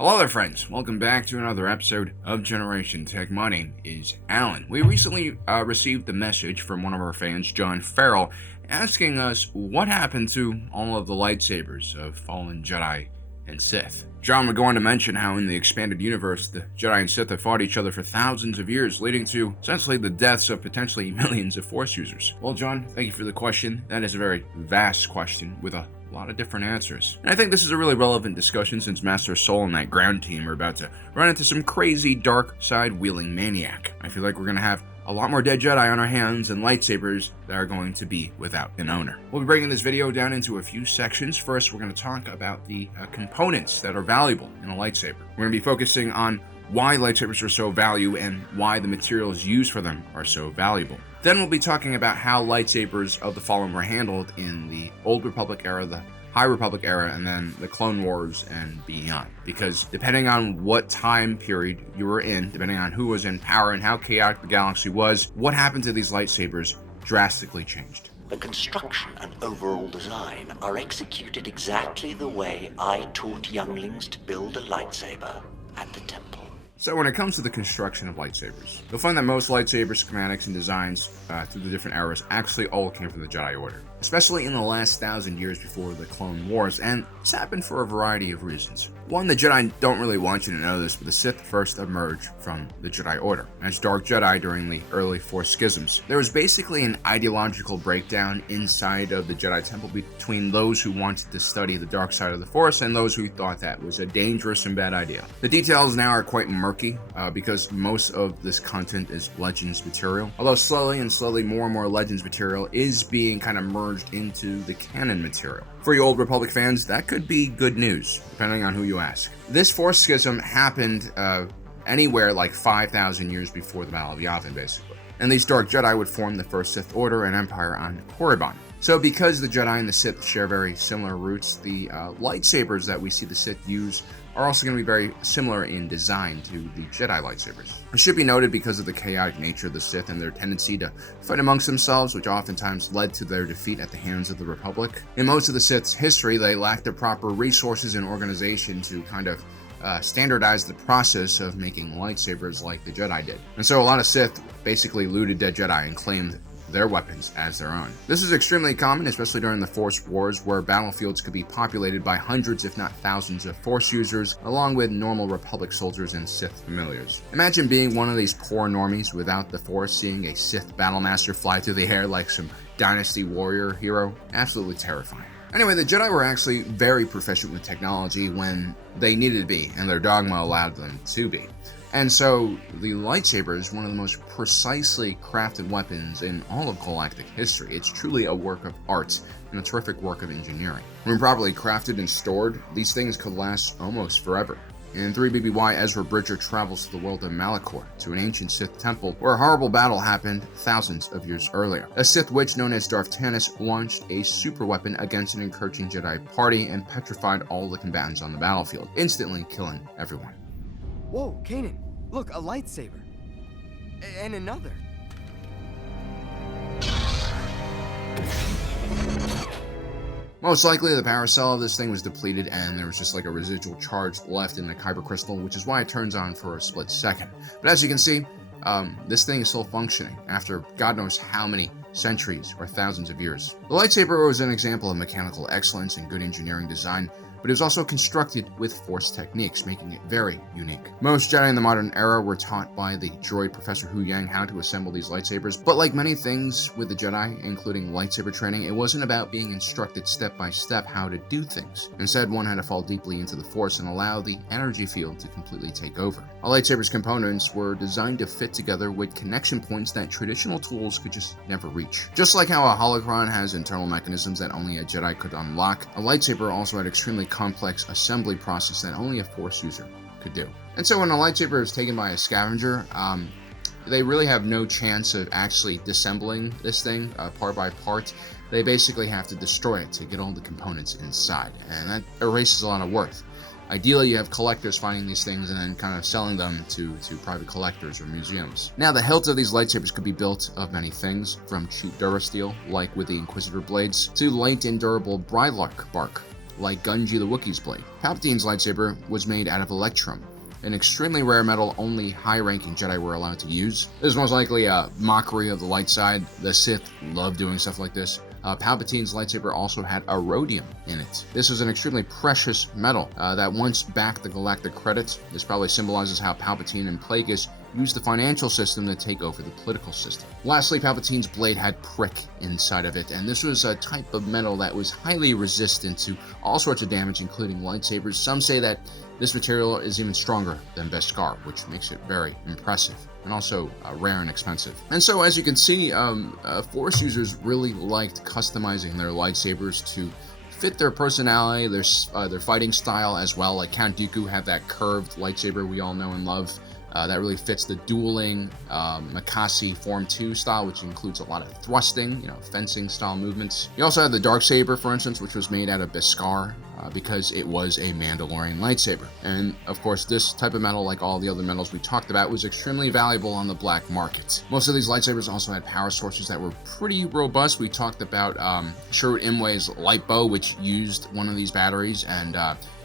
Hello there friends, welcome back to another episode of Generation Tech. My name is Alan. We recently received a message from one of our fans, John Farrell, asking us what happened to all of the lightsabers of fallen Jedi and Sith. John would go on to mention how in the expanded universe, the Jedi and Sith have fought each other for thousands of years, leading to essentially the deaths of potentially millions of Force users. Well, John, thank you for the question. That is a very vast question with a lot of different answers. And I think this is a really relevant discussion since Master Soul and that ground team are about to run into some crazy dark side wielding maniac. I feel like we're going to have a lot more dead Jedi on our hands and lightsabers that are going to be without an owner. We'll be breaking this video down into a few sections. First, we're going to talk about the components that are valuable in a lightsaber. We're going to be focusing on why lightsabers are so valuable and why the materials used for them are so valuable. Then we'll be talking about how lightsabers of the Fallen were handled in the Old Republic era, the High Republic era, and then the Clone Wars and beyond. Because depending on what time period you were in, depending on who was in power and how chaotic the galaxy was, what happened to these lightsabers drastically changed. The construction and overall design are executed exactly the way I taught younglings to build a lightsaber at the temple. So when it comes to the construction of lightsabers, you'll find that most lightsaber schematics and designs through the different eras actually all came from the Jedi Order, especially in the last 1,000 years before the Clone Wars, and this happened for a variety of reasons. One, the Jedi don't really want you to know this, but the Sith first emerged from the Jedi Order as Dark Jedi during the early Force schisms. There was basically an ideological breakdown inside of the Jedi Temple between those who wanted to study the dark side of the Force and those who thought that was a dangerous and bad idea. The details now are quite murky because most of this content is Legends material, although slowly more and more Legends material is being kind of merged into the canon material. For you Old Republic fans, that could be good news, depending on who you ask. This Force schism happened anywhere like 5,000 years before the Battle of Yavin, basically. And these Dark Jedi would form the first Sith Order and Empire on Korriban. So because the Jedi and the Sith share very similar roots, the lightsabers that we see the Sith use are also going to be very similar in design to the Jedi lightsabers. It should be noted because of the chaotic nature of the Sith and their tendency to fight amongst themselves, which oftentimes led to their defeat at the hands of the Republic. In most of the Sith's history, they lacked the proper resources and organization to kind of standardize the process of making lightsabers like the Jedi did. And so a lot of Sith basically looted dead Jedi and claimed their weapons as their own. This is extremely common, especially during the Force Wars, where battlefields could be populated by hundreds if not thousands of Force users, along with normal Republic soldiers and Sith familiars. Imagine being one of these poor normies without the Force, seeing a Sith battlemaster fly through the air like some Dynasty warrior hero. Absolutely terrifying. Anyway, the Jedi were actually very proficient with technology when they needed to be, and their dogma allowed them to be. And so, the lightsaber is one of the most precisely crafted weapons in all of galactic history. It's truly a work of art and a terrific work of engineering. When properly crafted and stored, these things could last almost forever. In 3BBY, Ezra Bridger travels to the world of Malachor, to an ancient Sith temple where a horrible battle happened thousands of years earlier. A Sith witch known as Darth Tanis launched a super weapon against an encroaching Jedi party and petrified all the combatants on the battlefield, instantly killing everyone. Whoa, Kanan, look, a lightsaber. And another. Most likely, the power cell of this thing was depleted and there was just like a residual charge left in the kyber crystal, which is why it turns on for a split second. But as you can see, this thing is still functioning after God knows how many centuries or thousands of years. The lightsaber was an example of mechanical excellence and good engineering design, but it was also constructed with Force techniques, making it very unique. Most Jedi in the modern era were taught by the droid Professor Hu Yang how to assemble these lightsabers, but like many things with the Jedi, including lightsaber training, it wasn't about being instructed step by step how to do things. Instead, one had to fall deeply into the Force and allow the energy field to completely take over. A lightsaber's components were designed to fit together with connection points that traditional tools could just never reach. Just like how a holocron has internal mechanisms that only a Jedi could unlock, a lightsaber also had extremely complex assembly process that only a Force user could do. And so when a lightsaber is taken by a scavenger, they really have no chance of actually disassembling this thing part by part. They basically have to destroy it to get all the components inside, and that erases a lot of worth. Ideally, you have collectors finding these things and then kind of selling them to private collectors or museums. Now, the hilts of these lightsabers could be built of many things, from cheap Durasteel, like with the Inquisitor blades, to light and durable Brylark bark. like Gungi the Wookiee's blade. Palpatine's lightsaber was made out of electrum, an extremely rare metal only high-ranking Jedi were allowed to use. This is most likely a mockery of the light side. The Sith love doing stuff like this. Palpatine's lightsaber also had iridium in it. This was an extremely precious metal that once backed the galactic credits. This probably symbolizes how Palpatine and Plagueis used the financial system to take over the political system. Lastly, Palpatine's blade had prick inside of it, and this was a type of metal that was highly resistant to all sorts of damage, including lightsabers. Some say that this material is even stronger than Beskar, which makes it very impressive and also rare and expensive. And so, as you can see, Force users really liked customizing their lightsabers to fit their personality, their fighting style as well. Like Count Dooku had that curved lightsaber we all know and love. That really fits the dueling Makasi Form 2 style, which includes a lot of thrusting, fencing style movements. You also had the Darksaber, for instance, which was made out of Beskar because it was a Mandalorian lightsaber. And of course, this type of metal, like all the other metals we talked about, was extremely valuable on the black market. Most of these lightsabers also had power sources that were pretty robust. We talked about Sherwood Imwe's light bow, which used one of these batteries, and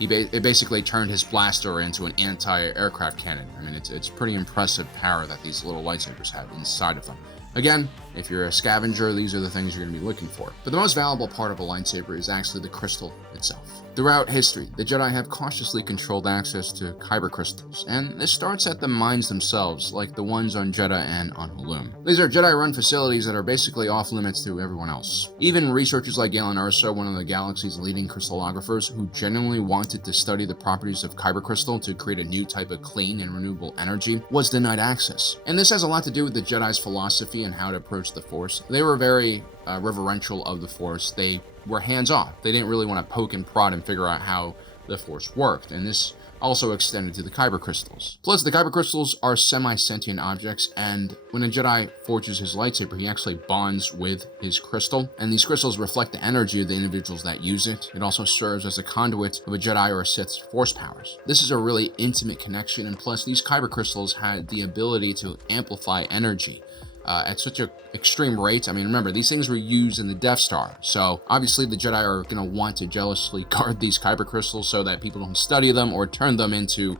it basically turned his blaster into an anti-aircraft cannon. I mean, it's pretty impressive power that these little lightsabers have inside of them. Again, if you're a scavenger, these are the things you're going to be looking for. But the most valuable part of a lightsaber is actually the crystal itself. Throughout history, the Jedi have cautiously controlled access to kyber crystals, and this starts at the mines themselves, like the ones on Jedha and on Halloum. These are Jedi-run facilities that are basically off-limits to everyone else. Even researchers like Galen Erso, one of the galaxy's leading crystallographers, who genuinely wanted to study the properties of kyber crystal to create a new type of clean and renewable energy, was denied access. And this has a lot to do with the Jedi's philosophy and how to approach the Force. They were very reverential of the Force. They were hands-off. They didn't really want to poke and prod and figure out how the Force worked, and this also extended to the kyber crystals. Plus, the kyber crystals are semi-sentient objects, and when a Jedi forges his lightsaber, he actually bonds with his crystal, and these crystals reflect the energy of the individuals that use it. It also serves as a conduit of a Jedi or a Sith's force powers. This is a really intimate connection, and plus, these kyber crystals had the ability to amplify energy at such an extreme rate. I mean, remember, these things were used in the Death Star, so obviously the Jedi are going to want to jealously guard these kyber crystals so that people don't study them or turn them into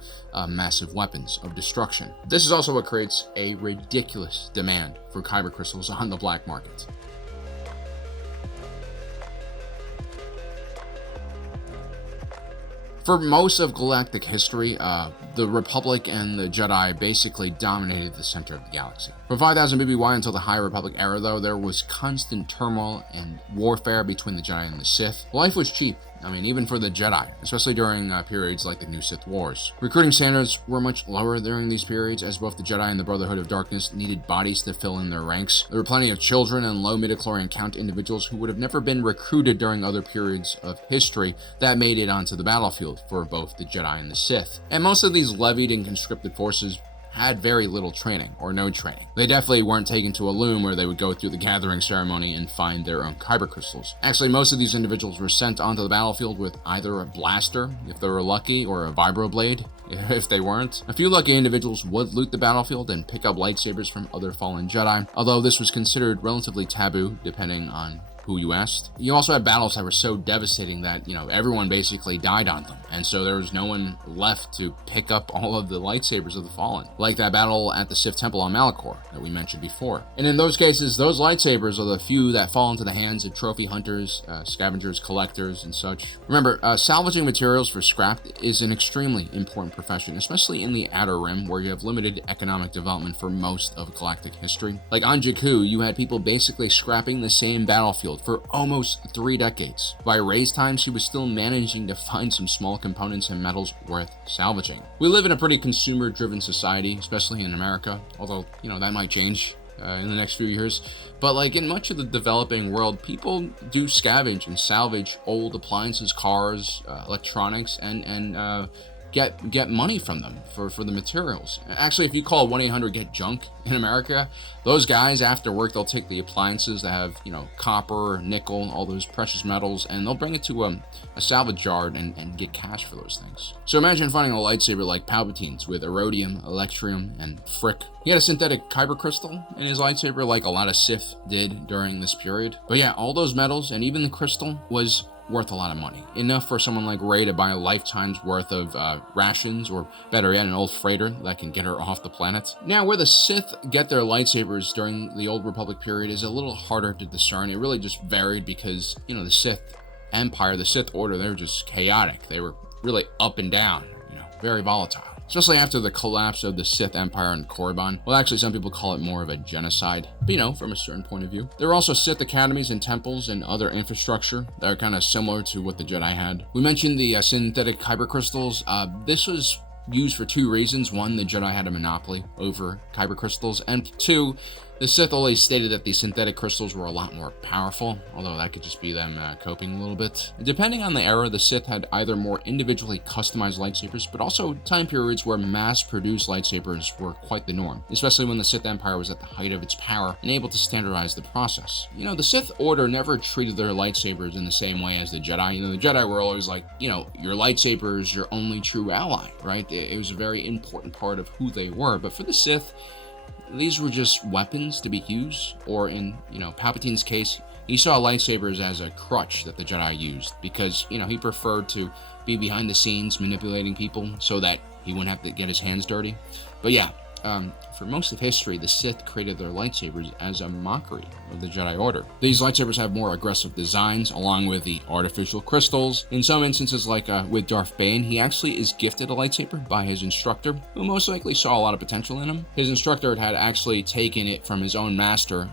massive weapons of destruction. This is also what creates a ridiculous demand for kyber crystals on the black market. For most of galactic history, the Republic and the Jedi basically dominated the center of the galaxy. From 5000 BBY until the High Republic era, though, there was constant turmoil and warfare between the Jedi and the Sith. Life was cheap. I mean, even for the Jedi, especially during periods like the New Sith Wars. Recruiting standards were much lower during these periods, as both the Jedi and the Brotherhood of Darkness needed bodies to fill in their ranks. There were plenty of children and low midichlorian count individuals who would have never been recruited during other periods of history that made it onto the battlefield for both the Jedi and the Sith. And most of these levied and conscripted forces had very little training, or no training. They definitely weren't taken to a loom where they would go through the gathering ceremony and find their own kyber crystals. Actually, most of these individuals were sent onto the battlefield with either a blaster, if they were lucky, or a vibroblade, if they weren't. A few lucky individuals would loot the battlefield and pick up lightsabers from other fallen Jedi, although this was considered relatively taboo, depending on who you asked. You also had battles that were so devastating that, everyone basically died on them. And so there was no one left to pick up all of the lightsabers of the fallen. Like that battle at the Sith Temple on Malachor that we mentioned before. And in those cases, those lightsabers are the few that fall into the hands of trophy hunters, scavengers, collectors, and such. Remember, salvaging materials for scrap is an extremely important profession, especially in the Outer Rim, where you have limited economic development for most of galactic history. Like on Jakku, you had people basically scrapping the same battlefield for almost 3 decades. By Rey's time, she was still managing to find some small components and metals worth salvaging. We live in a pretty consumer-driven society, especially in America, although, that might change in the next few years. But like in much of the developing world, people do scavenge and salvage old appliances, cars, electronics, and get money from them for the materials. Actually, if you call 1-800-GET-JUNK in America, those guys after work, they'll take the appliances that have, copper, nickel, all those precious metals, and they'll bring it to a salvage yard and get cash for those things. So imagine finding a lightsaber like Palpatine's with iridium, electrium, and frick. He had a synthetic kyber crystal in his lightsaber like a lot of Sith did during this period. But yeah, all those metals and even the crystal was worth a lot of money. Enough for someone like Rey to buy a lifetime's worth of rations, or better yet, an old freighter that can get her off the planet. Now, where the Sith get their lightsabers during the Old Republic period is a little harder to discern. It really just varied because, the Sith Empire, the Sith Order, they were just chaotic. They were really up and down, very volatile. Especially after the collapse of the Sith Empire in Korriban. Well, actually, some people call it more of a genocide, but from a certain point of view. There were also Sith academies and temples and other infrastructure that are kind of similar to what the Jedi had. We mentioned the synthetic kyber crystals. This was used for two reasons. One, the Jedi had a monopoly over kyber crystals, and two, the Sith always stated that these synthetic crystals were a lot more powerful, although that could just be them coping a little bit. Depending on the era, the Sith had either more individually customized lightsabers, but also time periods where mass-produced lightsabers were quite the norm, especially when the Sith Empire was at the height of its power and able to standardize the process. The Sith Order never treated their lightsabers in the same way as the Jedi. The Jedi were always like, your lightsaber is your only true ally, right? It was a very important part of who they were, but for the Sith, these were just weapons to be used, or in, Palpatine's case, he saw lightsabers as a crutch that the Jedi used because, he preferred to be behind the scenes manipulating people so that he wouldn't have to get his hands dirty. But yeah, for most of history, the Sith created their lightsabers as a mockery of the Jedi Order. These lightsabers have more aggressive designs, along with the artificial crystals. In some instances, like with Darth Bane, he actually is gifted a lightsaber by his instructor, who most likely saw a lot of potential in him. His instructor had actually taken it from his own master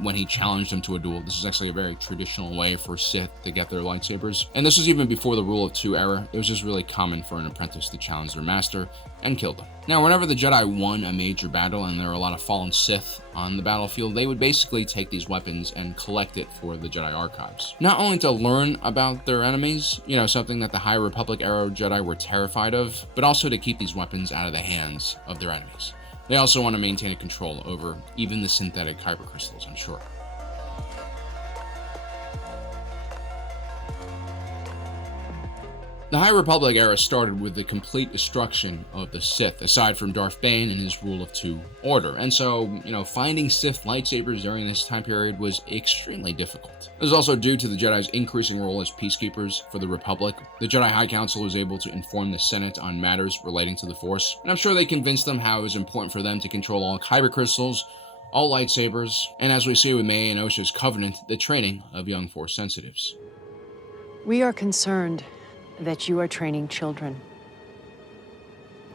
when he challenged him to a duel. This is actually a very traditional way for Sith to get their lightsabers. And this was even before the Rule of Two era. It was just really common for an apprentice to challenge their master and kill them. Now, whenever the Jedi won a major battle and there were a lot of fallen Sith on the battlefield, they would basically take these weapons and collect it for the Jedi archives. Not only to learn about their enemies, something that the High Republic era Jedi were terrified of, but also to keep these weapons out of the hands of their enemies. They also want to maintain control over even the synthetic kyber crystals, I'm sure. The High Republic era started with the complete destruction of the Sith, aside from Darth Bane and his Rule of Two order. And so, finding Sith lightsabers during this time period was extremely difficult. It was also due to the Jedi's increasing role as peacekeepers for the Republic. The Jedi High Council was able to inform the Senate on matters relating to the Force, and I'm sure they convinced them how it was important for them to control all kyber crystals, all lightsabers, and as we see with May and Osha's covenant, the training of young Force sensitives. We are concerned that you are training children.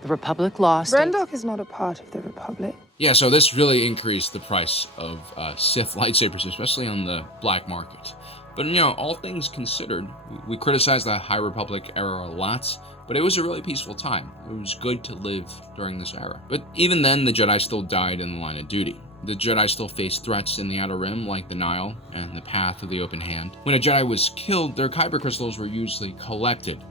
The Republic lost. Brendok is not a part of the Republic. Yeah, so this really increased the price of Sith lightsabers, especially on the black market. But all things considered, we criticize the High Republic era a lot, but it was a really peaceful time. It was good to live during this era. But even then, the Jedi still died in the line of duty. The Jedi still faced threats in the Outer Rim, like the Nile and the Path of the Open Hand. When a Jedi was killed, their kyber crystals were usually collected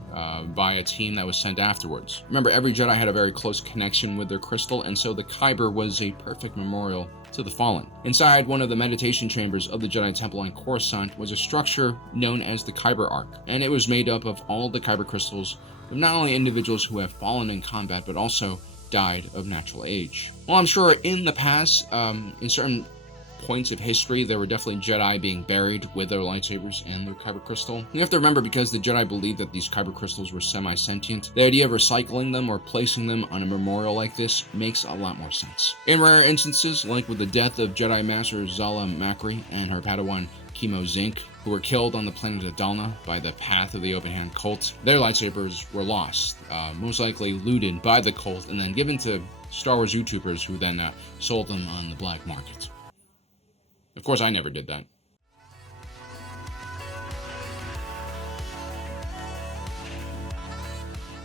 by a team that was sent afterwards. Remember, every Jedi had a very close connection with their crystal, and so the kyber was a perfect memorial to the fallen. Inside one of the meditation chambers of the Jedi Temple on Coruscant was a structure known as the Kyber Ark, and it was made up of all the kyber crystals of not only individuals who have fallen in combat, but also died of natural age. Well, I'm sure in the past, in certain points of history, there were definitely Jedi being buried with their lightsabers and their kyber crystal. You have to remember, because the Jedi believed that these kyber crystals were semi-sentient, the idea of recycling them or placing them on a memorial like this makes a lot more sense. In rare instances, like with the death of Jedi Master Zala Makri and her Padawan Kimo Zink, who were killed on the planet of Dalna by the Path of the Open Hand cult, their lightsabers were lost, most likely looted by the cult and then given to Star Wars YouTubers who then sold them on the black market. Of course, I never did that.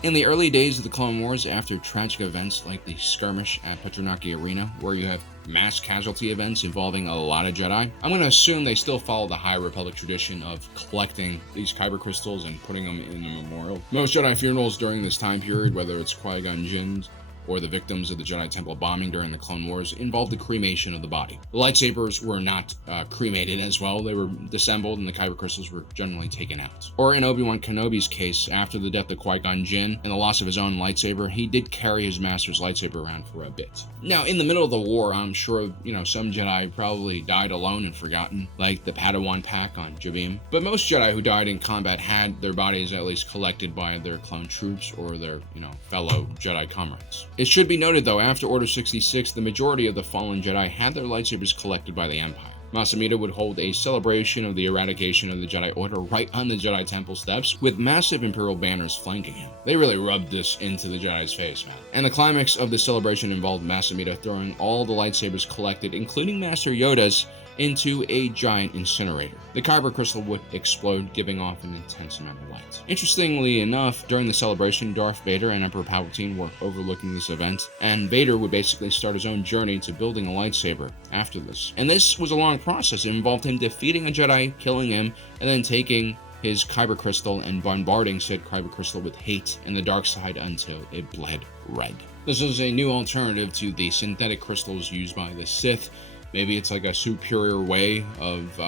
In the early days of the Clone Wars, after tragic events like the skirmish at Petronaki Arena, where you have mass casualty events involving a lot of Jedi, I'm going to assume they still follow the High Republic tradition of collecting these kyber crystals and putting them in a memorial. Most Jedi funerals during this time period, whether it's Qui-Gon Jinn's or the victims of the Jedi Temple bombing during the Clone Wars, involved the cremation of the body. The lightsabers were not cremated as well. They were disassembled and the kyber crystals were generally taken out. Or in Obi-Wan Kenobi's case, after the death of Qui-Gon Jinn and the loss of his own lightsaber, he did carry his master's lightsaber around for a bit. Now, in the middle of the war, I'm sure, some Jedi probably died alone and forgotten, like the Padawan pack on Jabim. But most Jedi who died in combat had their bodies at least collected by their clone troops or their, fellow Jedi comrades. It should be noted, though, after Order 66, the majority of the fallen Jedi had their lightsabers collected by the Empire. Masamita would hold a celebration of the eradication of the Jedi Order right on the Jedi Temple steps, with massive Imperial banners flanking him. They really rubbed this into the Jedi's face, man. And the climax of the celebration involved Masamita throwing all the lightsabers collected, including Master Yoda's, into a giant incinerator. The kyber crystal would explode, giving off an intense amount of light. Interestingly enough, during the celebration, Darth Vader and Emperor Palpatine were overlooking this event, and Vader would basically start his own journey to building a lightsaber after this. And this was a long process. It involved him defeating a Jedi, killing him, and then taking his kyber crystal and bombarding said kyber crystal with hate and the dark side until it bled red. This was a new alternative to the synthetic crystals used by the Sith. Maybe it's like a superior way of,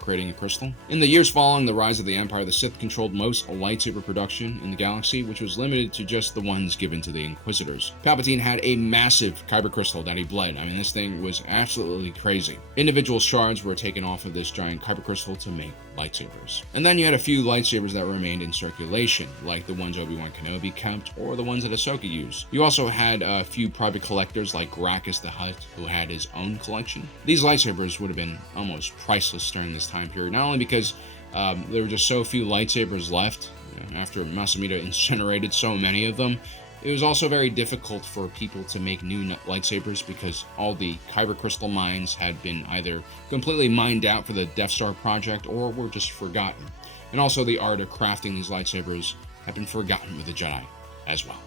creating a crystal. In the years following the rise of the Empire, the Sith controlled most lightsaber production in the galaxy, which was limited to just the ones given to the Inquisitors. Palpatine had a massive kyber crystal that he bled. I mean, this thing was absolutely crazy. Individual shards were taken off of this giant kyber crystal to make lightsabers. And then you had a few lightsabers that remained in circulation, like the ones Obi-Wan Kenobi kept, or the ones that Ahsoka used. You also had a few private collectors like Gracchus the Hutt, who had his own collection. These lightsabers would have been almost priceless during this time period, not only because there were just so few lightsabers left after Masamita incinerated so many of them. It was also very difficult for people to make new lightsabers because all the kyber crystal mines had been either completely mined out for the Death Star project or were just forgotten. And also the art of crafting these lightsabers had been forgotten with the Jedi as well.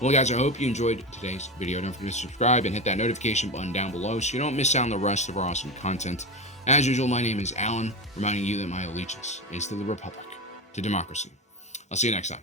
Well guys, I hope you enjoyed today's video. Don't forget to subscribe and hit that notification button down below so you don't miss out on the rest of our awesome content. As usual, my name is Alan, reminding you that my allegiance is to the Republic, to democracy. I'll see you next time.